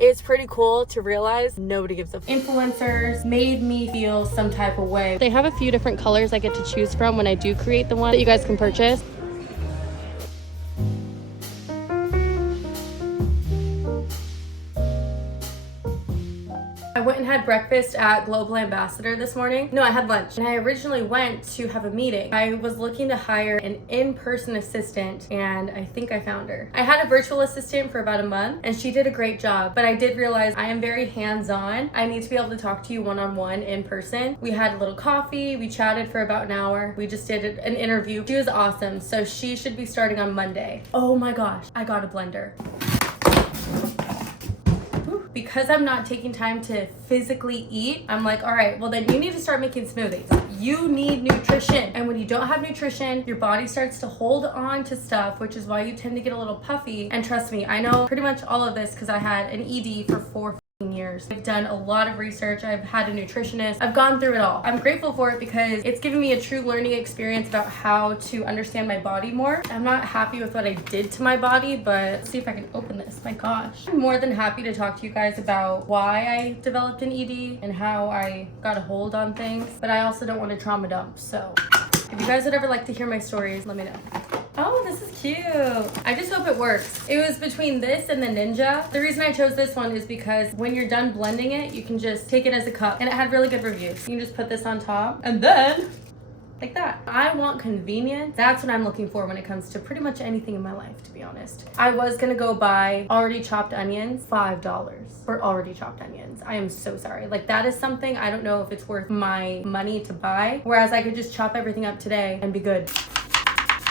It's pretty cool to realize nobody gives a f. Influencers made me feel some type of way. They have a few different colors I get to choose from when I do create the one that you guys can purchase. I went and had breakfast at Global Ambassador this morning. No, I had lunch. And I originally went to have a meeting. I was looking to hire an in-person assistant, and I think I found her. I had a virtual assistant for about a month, and she did a great job. But I did realize I am very hands-on. I need to be able to talk to you one-on-one in person. We had a little coffee. We chatted for about an hour. We just did an interview. She was awesome. So she should be starting on Monday. Oh my gosh, I got a blender. Because I'm not taking time to physically eat, I'm like, all right, well then you need to start making smoothies. You need nutrition. And when you don't have nutrition, your body starts to hold on to stuff, which is why you tend to get a little puffy. And trust me, I know pretty much all of this because I had an ED for 4 years. I've done a lot of research. I've had a nutritionist. I've gone through it all. I'm grateful for it because it's given me a true learning experience about how to understand my body more. I'm not happy with what I did to my body, but let's see if I can open this. My gosh. I'm more than happy to talk to you guys about why I developed an ED and how I got a hold on things, but I also don't want to trauma dump. So if you guys would ever like to hear my stories, let me know. Oh, this is cute. I just hope it works. It was between this and the Ninja. The reason I chose this one is because when you're done blending it, you can just take it as a cup, and it had really good reviews. You can just put this on top and then like that. I want convenience. That's what I'm looking for when it comes to pretty much anything in my life, to be honest. I was gonna go buy already chopped onions, $5 for already chopped onions. I am so sorry. Like that is something I don't know if it's worth my money to buy, whereas I could just chop everything up today and be good.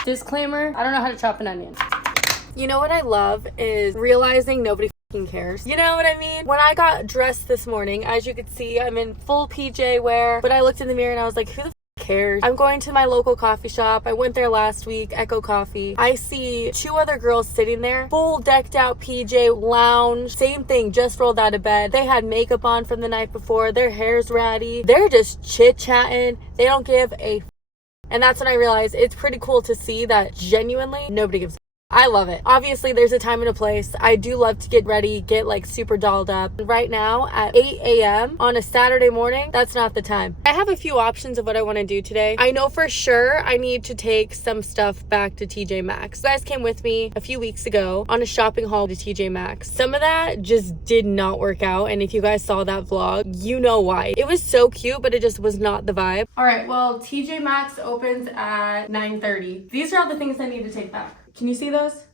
Disclaimer, I don't know how to chop an onion. You know what I love is realizing nobody cares. You know what I mean? When I got dressed this morning, as you could see, I'm in full PJ wear, but I looked in the mirror and I was like, who the cares? I'm going to my local coffee shop. I went there last week, Echo Coffee. I see 2 other girls sitting there, full decked out PJ lounge. Same thing, just rolled out of bed. They had makeup on from the night before. Their hair's ratty. They're just chit-chatting. They don't give a and that's when I realized it's pretty cool to see that genuinely nobody gives a I love it. Obviously, there's a time and a place. I do love to get ready, get like super dolled up. Right now at 8 a.m. on a Saturday morning, that's not the time. I have a few options of what I want to do today. I know for sure I need to take some stuff back to TJ Maxx. You guys came with me a few weeks ago on a shopping haul to TJ Maxx. Some of that just did not work out. And if you guys saw that vlog, you know why. It was so cute, but it just was not the vibe. All right, well, TJ Maxx opens at 9:30. These are all the things I need to take back. Can you see those?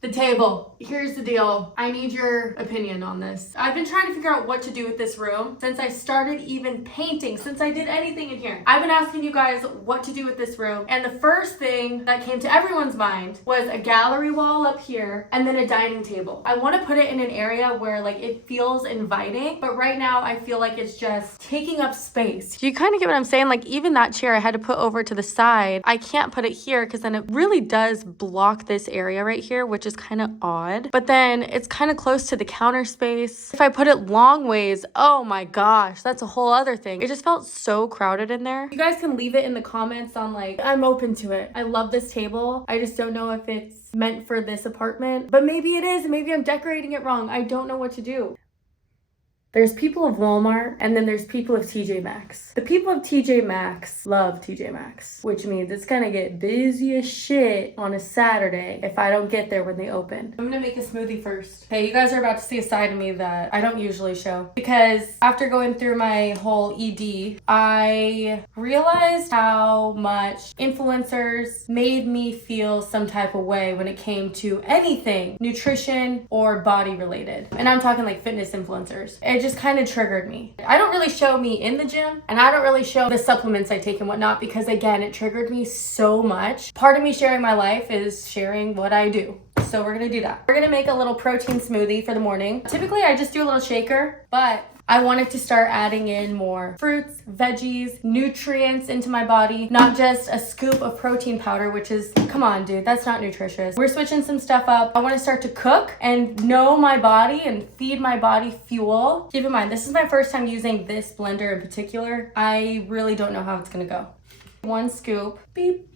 The table. Here's the deal. I need your opinion on this. I've been trying to figure out what to do with this room since I started even painting, since I did anything in here. I've been asking you guys what to do with this room, and the first thing that came to everyone's mind was a gallery wall up here and then a dining table. I want to put it in an area where like it feels inviting, but right now I feel like it's just taking up space. Do you kind of get what I'm saying? Like even that chair I had to put over to the side. I can't put it here because then it really does block this area right here, which is kind of odd, but then it's kind of close to the counter space. If I put it long ways, oh my gosh, that's a whole other thing. It just felt so crowded in there. You guys can leave it in the comments on like, I'm open to it. I love this table. I just don't know if it's meant for this apartment, but maybe it is. Maybe I'm decorating it wrong. I don't know what to do. There's people of Walmart and then there's people of TJ Maxx. The people of TJ Maxx love TJ Maxx, which means it's gonna get busy as shit on a Saturday if I don't get there when they open. I'm gonna make a smoothie first. Okay, you guys are about to see a side of me that I don't usually show because after going through my whole ED, I realized how much influencers made me feel some type of way when it came to anything nutrition or body related. And I'm talking like fitness influencers. It just kind of triggered me. I don't really show me in the gym and I don't really show the supplements I take and whatnot because again, it triggered me so much. Part of me sharing my life is sharing what I do. So we're gonna do that. We're gonna make a little protein smoothie for the morning. Typically I just do a little shaker, but I wanted to start adding in more fruits, veggies, nutrients into my body, not just a scoop of protein powder, which is, come on, dude, that's not nutritious. We're switching some stuff up. I want to start to cook and know my body and feed my body fuel. Keep in mind, this is my first time using this blender in particular. I really don't know how it's gonna go. 1 scoop, beep. You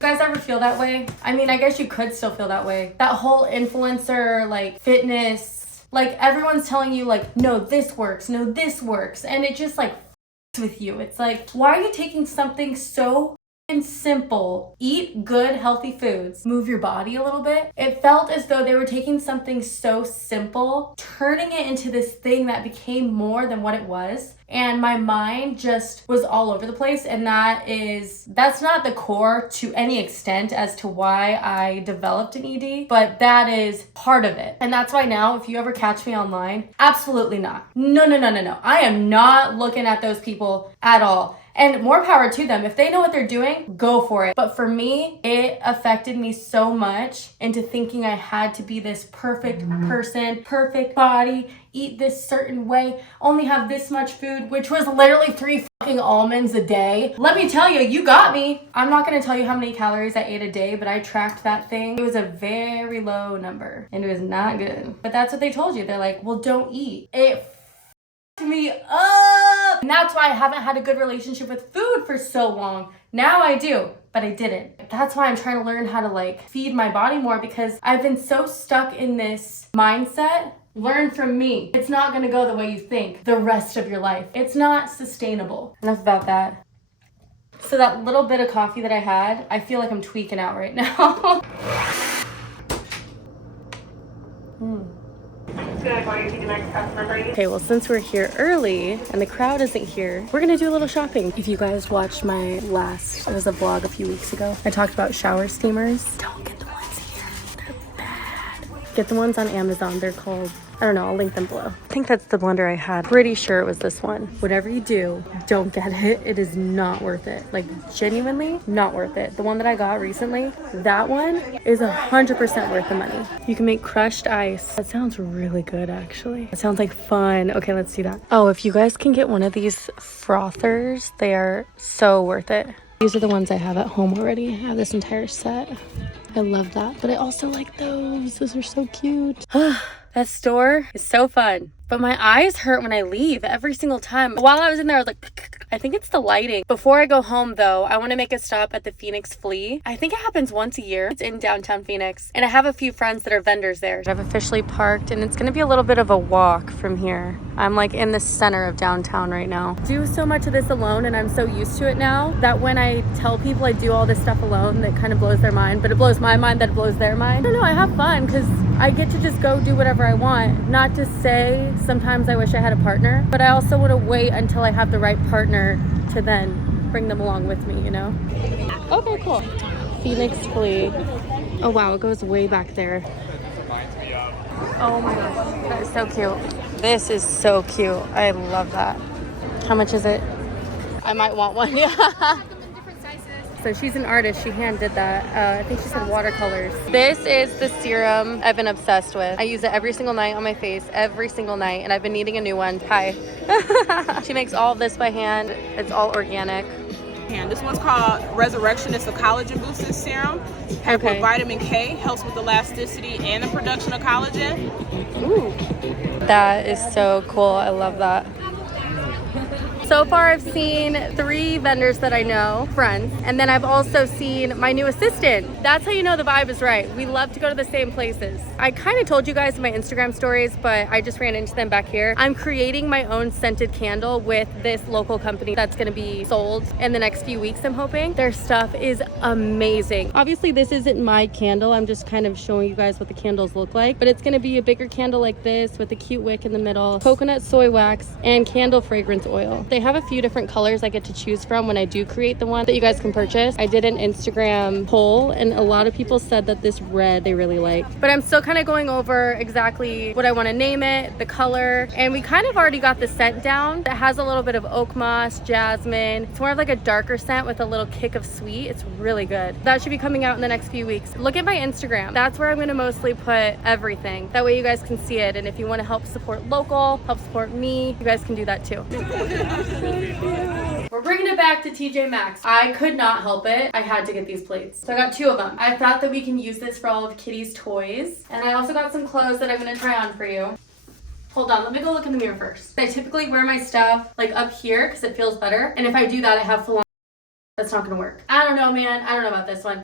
guys ever feel that way? I mean, I guess you could still feel that way. That whole influencer, like fitness, Like everyone's telling you like, no, this works, no, this works. And it just like with you. It's like, why are you taking something so simple? Eat good, healthy foods, move your body a little bit. It felt as though they were taking something so simple, turning it into this thing that became more than what it was. And my mind just was all over the place. And that's not the core to any extent as to why I developed an ED, but that is part of it. And that's why now, if you ever catch me online, absolutely not. No. I am not looking at those people at all. And more power to them. If they know what they're doing, go for it. But for me, it affected me so much into thinking I had to be this perfect person, perfect body, eat this certain way, only have this much food, which was literally 3 fucking almonds a day. Let me tell you, you got me. I'm not gonna tell you how many calories I ate a day, but I tracked that thing. It was a very low number and it was not good. But that's what they told you. They're like, well, don't eat. It me up. And that's why I haven't had a good relationship with food for so long. Now I do, but I didn't. That's why I'm trying to learn how to like feed my body more, because I've been so stuck in this mindset. Learn from me. It's not gonna go the way you think the rest of your life. It's not sustainable. Enough about that. So that little bit of coffee that I had, I feel like I'm tweaking out right now. Okay, well, since we're here early and the crowd isn't here, we're gonna do a little shopping. If you guys watched my last, it was a vlog a few weeks ago, I talked about shower steamers. Don't get the ones here, they're bad. Get the ones on Amazon, they're called, I don't know, I'll link them below. I think that's the blender I had. Pretty sure it was this one. Whatever you do, don't get it. It is not worth it. Like, genuinely not worth it. The one that I got recently, that one is 100% worth the money. You can make crushed ice. That sounds really good, actually. It sounds like fun. Okay, let's do that. Oh, if you guys can get one of these frothers, they are so worth it. These are the ones I have at home already. I have this entire set. I love that. But I also like those. Those are so cute. That store is so fun. But my eyes hurt when I leave every single time. While I was in there, I was like, I think it's the lighting. Before I go home, though, I want to make a stop at the Phoenix Flea. I think it happens once a year. It's in downtown Phoenix. And I have a few friends that are vendors there. I've officially parked, and it's going to be a little bit of a walk from here. I'm like in the center of downtown right now. I do so much of this alone, and I'm so used to it now that when I tell people I do all this stuff alone, that kind of blows their mind. But it blows my mind that it blows their mind. I don't know, I have fun because I get to just go do whatever I want. Not to say sometimes I wish I had a partner, but I also want to wait until I have the right partner to then bring them along with me, you know? Okay, cool. Phoenix Flea. Oh wow, it goes way back there. Oh my gosh, that is so cute. This is so cute. I love that. How much is it? I might want one. So she's an artist. She hand did that. I think she said watercolors. This is the serum I've been obsessed with. I use it every single night on my face, every single night, and I've been needing a new one. Hi. She makes all of this by hand. It's all organic. This one's called Resurrection. It's a collagen boosting serum. Packed with vitamin K, helps with elasticity and the production of collagen. Ooh, that is so cool. I love that. So far, I've seen 3 vendors that I know, friends, and then I've also seen my new assistant. That's how you know the vibe is right. We love to go to the same places. I kind of told you guys in my Instagram stories, but I just ran into them back here. I'm creating my own scented candle with this local company that's gonna be sold in the next few weeks, I'm hoping. Their stuff is amazing. Obviously, this isn't my candle. I'm just kind of showing you guys what the candles look like, but it's gonna be a bigger candle like this with a cute wick in the middle, coconut soy wax, and candle fragrance oil. They have a few different colors I get to choose from when I do create the one that you guys can purchase. I did an Instagram poll and a lot of people said that this red they really liked. But I'm still kind of going over exactly what I want to name it, the color, and we kind of already got the scent down. It has a little bit of oak moss, jasmine. It's more of like a darker scent with a little kick of sweet. It's really good. That should be coming out in the next few weeks. Look at my Instagram. That's where I'm going to mostly put everything. That way you guys can see it, and if you want to help support local, help support me, you guys can do that too. We're bringing it back to TJ Maxx. I could not help it. I had to get these plates. So I got 2 of them. I thought that we can use this for all of Kitty's toys. And I also got some clothes that I'm gonna try on for you. Hold on, let me go look in the mirror first. I typically wear my stuff like up here because it feels better. And if I do that, I have full on. That's not gonna work. I don't know, man. I don't know about this one.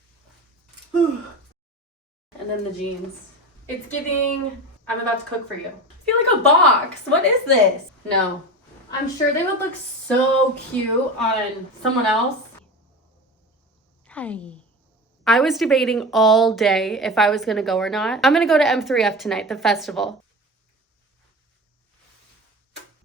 And then the jeans. It's giving I'm about to cook for you. I feel like a box. What is this? No. I'm sure they would look so cute on someone else. Hi. I was debating all day if I was gonna go or not. I'm gonna go to M3F tonight, the festival.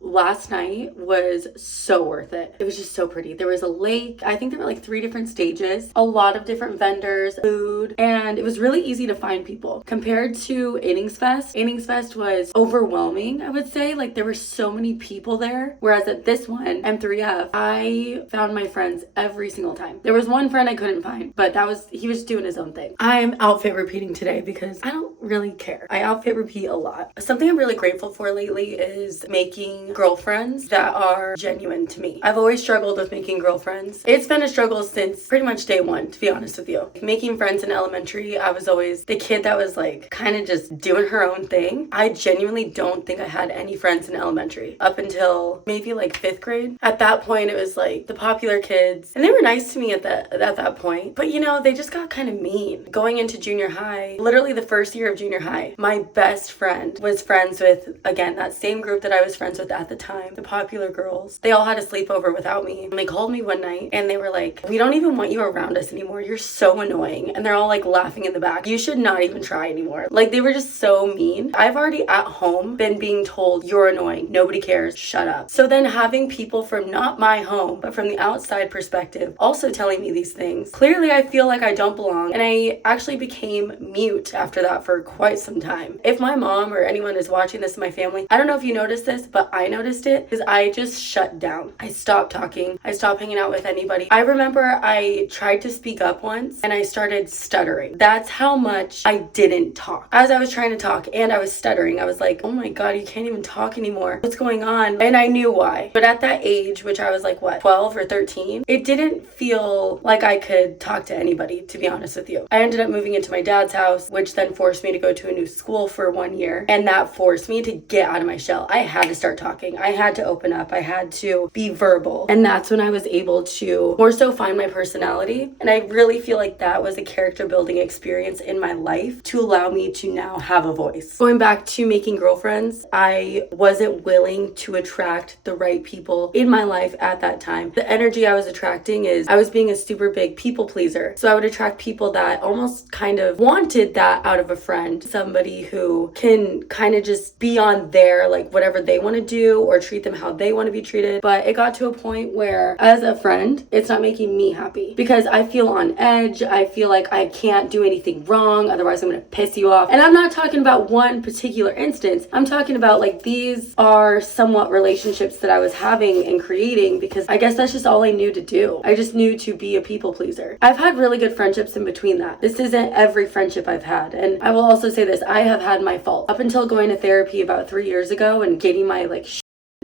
Last night was so worth it. It was just so pretty. There was a lake. I think there were like 3 different stages, a lot of different vendors, food, and it was really easy to find people. Compared to Innings Fest was overwhelming, I would say. Like there were so many people there. Whereas at this one, M3F, I found my friends every single time. There was one friend I couldn't find, but he was doing his own thing. I'm outfit repeating today because I don't really care. I outfit repeat a lot. Something I'm really grateful for lately is making girlfriends that are genuine to me. I've always struggled with making girlfriends. It's been a struggle since pretty much day one, to be honest with you. Making friends in elementary, I was always the kid that was like kind of just doing her own thing. I genuinely don't think I had any friends in elementary up until maybe like 5th grade. At that point, it was like the popular kids, and they were nice to me at that point. But you know, they just got kind of mean. Going into junior high, literally the first year of junior high, my best friend was friends with, again, that same group that I was friends with at the time, the popular girls. They all had a sleepover without me. And they called me one night and they were like, we don't even want you around us anymore. You're so annoying. And they're all like laughing in the back. You should not even try anymore. Like they were just so mean. I've already at home been being told, you're annoying. Nobody cares. Shut up. So then having people from not my home, but from the outside perspective also telling me these things. Clearly I feel like I don't belong. And I actually became mute after that for quite some time. If my mom or anyone is watching this in my family, I don't know if you noticed this, but I noticed it because I just shut down. I stopped talking. I stopped hanging out with anybody. I remember I tried to speak up once and I started stuttering. That's how much I didn't talk. As I was trying to talk and I was stuttering, I was like, oh my God, you can't even talk anymore. What's going on? And I knew why. But at that age, which I was like, what, 12 or 13, it didn't feel like I could talk to anybody, to be honest with you. I ended up moving into my dad's house, which then forced me to go to a new school for 1 year. And that forced me to get out of my shell. I had to start talking. I had to open up. I had to be verbal. And that's when I was able to more so find my personality. And I really feel like that was a character building experience in my life to allow me to now have a voice. Going back to making girlfriends, I wasn't willing to attract the right people in my life at that time. The energy I was attracting is I was being a super big people pleaser. So I would attract people that almost kind of wanted that out of a friend. Somebody who can kind of just be on their, like whatever they want to do or treat them how they want to be treated. But it got to a point where as a friend, it's not making me happy because I feel on edge. I feel like I can't do anything wrong. Otherwise I'm going to piss you off. And I'm not talking about one particular instance. I'm talking about like these are somewhat relationships that I was having and creating because I guess that's just all I knew to do. I just knew to be a people pleaser. I've had really good friendships in between that. This isn't every friendship I've had. And I will also say this, I have had my fault. Up until going to therapy about 3 years ago and getting my like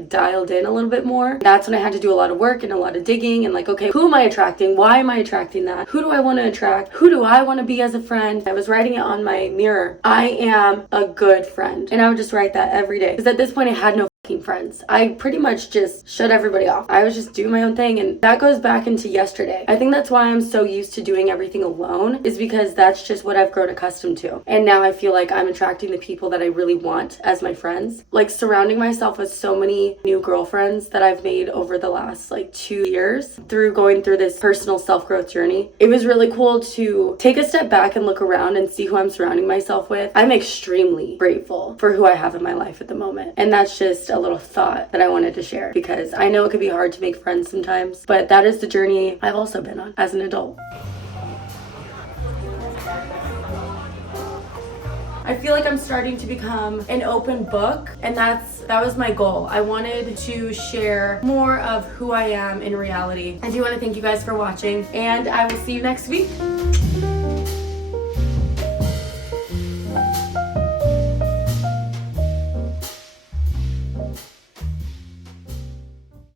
dialed in a little bit more, that's when I had to do a lot of work and a lot of digging and like, okay, who am I attracting? Why am I attracting that? Who do I want to attract? Who do I want to be as a friend? I was writing it on my mirror. I am a good friend. And I would just write that every day because at this point I had no friends. I pretty much just shut everybody off. I was just doing my own thing, and that goes back into yesterday. I think that's why I'm so used to doing everything alone, is because that's just what I've grown accustomed to. And now I feel like I'm attracting the people that I really want as my friends. Like surrounding myself with so many new girlfriends that I've made over the last like 2 years through going through this personal self-growth journey. It was really cool to take a step back and look around and see who I'm surrounding myself with. I'm extremely grateful for who I have in my life at the moment. And that's just a little thought that I wanted to share because I know it could be hard to make friends sometimes, but that is the journey I've also been on as an adult. I feel like I'm starting to become an open book, and that was my goal. I wanted to share more of who I am in reality. I do want to thank you guys for watching, and I will see you next week.